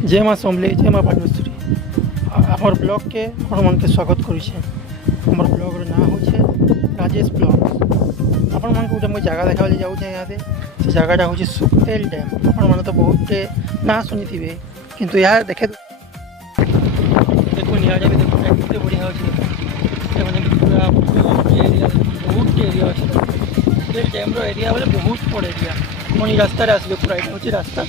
जय माँ समले जय माँ पाटमेश्वरी आमर ब्लॉग के आपण मन के स्वागत करुचे। आमर ब्लॉग ना हो राजेश ब्लॉग। आपण मन गोटे मुझे जगह देखा जाऊे यहाँ से जगहटा हूँ सुक्तेल डैम। आपण मैंने तो बहुत ना शुणी थे किंतु यहाँ देखे देखो यहाँ भी देखो कितने बढ़िया अच्छे मैंने पूरा एरिया बहुत एरिया अच्छे डैम एरिया बोले बहुत बड़ एरिया। पुणी रास्तार आसबे पूरा यहाँ हूँ रास्ता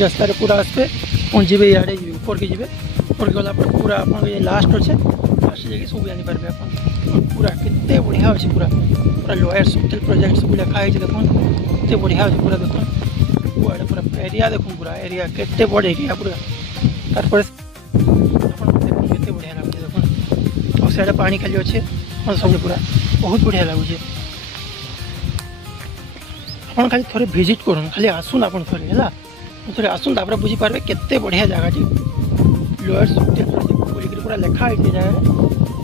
रास्तार पूरा आसबे पुणी जी इे जी ऊपर के जी ऊपर के गला पूरा आप लास्ट अच्छे लास्ट जाकि सब जानीपारे आप पूरा केते बढ़िया अच्छे पूरा पूरा लोयर सुक्तेल प्रोजेक्ट सब लिखाई देख केते बढ़िया अच्छे पूरा देख पूरा पूरा एरिया देख पूरा एरिया केते बड़ एरिया पूरा तार केते बढ़िया लगुच देख और सियाड़े पानी खाली अच्छे सब पूरा बहुत बढ़िया लगुच। आप खाली थे भिजिट कर खाली आसुन आप थे आसुन तापर बुझीपारे केते बढ़िया जगह लोअर सुक्तेल बोलिक पूरा लिखाई जगह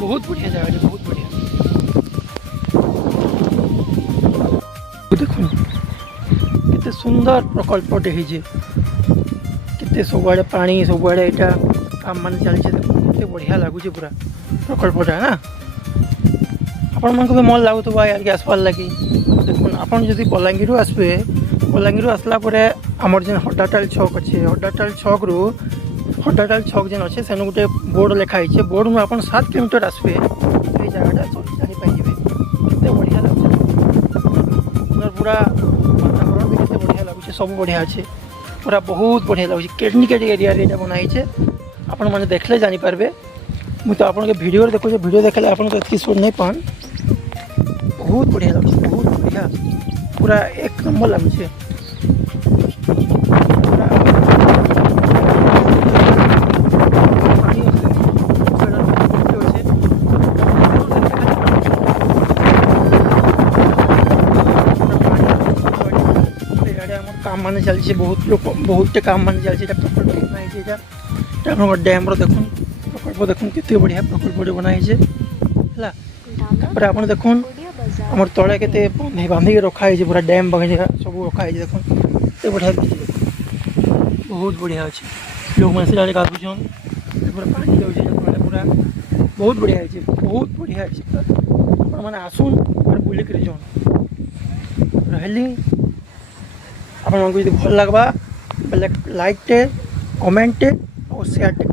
बहुत बढ़िया जगह बहुत बढ़िया देखो केते सुंदर प्रकल्पटे होते सबुआड़े पानी सबुआड़े यहाँ काम मान चलছে केते बढ़िया लगुच पूरा प्रकल्पटा ना आपण मन को भी मन लगुवा यार के आसबार लगी। देखुन आपन जदि बलांगीर आसबे बलांगीर आसला परे आमर जेन हड्डाटाल छक अच्छे हड्डाटाल छक रु हड्डाटाल छक जेन अच्छे सेन गोटे बोर्ड लिखाई है बोर्ड में आप 7 किलोमीटर आसबे ये जगहटा जापारे केते बढ़िया लगुच पूरा वातावरण भी केते बढ़िया लगुच सब बढ़िया अच्छे पूरा बहुत बढ़िया लगुच केटनिकेट एरिया रे बनाई है आपण मैंने देखले जानीपारे। मुझे तो आपन के वीडियो देखो वीडियो देखले आपन को एतकी सुन नहीं पान बहुत बढ़िया लगुच बहुत बढ़िया पूरा एक नंबर लगुच। काम मान चलছে बहुत लोग बहुत काम मान चलছে प्रकल्प बनाई डैम देखुन प्रकल्प देखुन केते बढ़िया प्रकल्प बनाई है आप देखुन आम तले के बांधिक रखाई पूरा डैम बगैर सब रखाई देखुन केते बढ़िया बहुत बढ़िया अच्छे लोग मैंने से गाधुन पूरा पानी जाऊे पूरा बहुत बढ़िया बहुत बढ़िया मैंने आसुन बुलिक जान रही आप भल लगवा बेले लाइक टे कमेंट टे और शेयर टे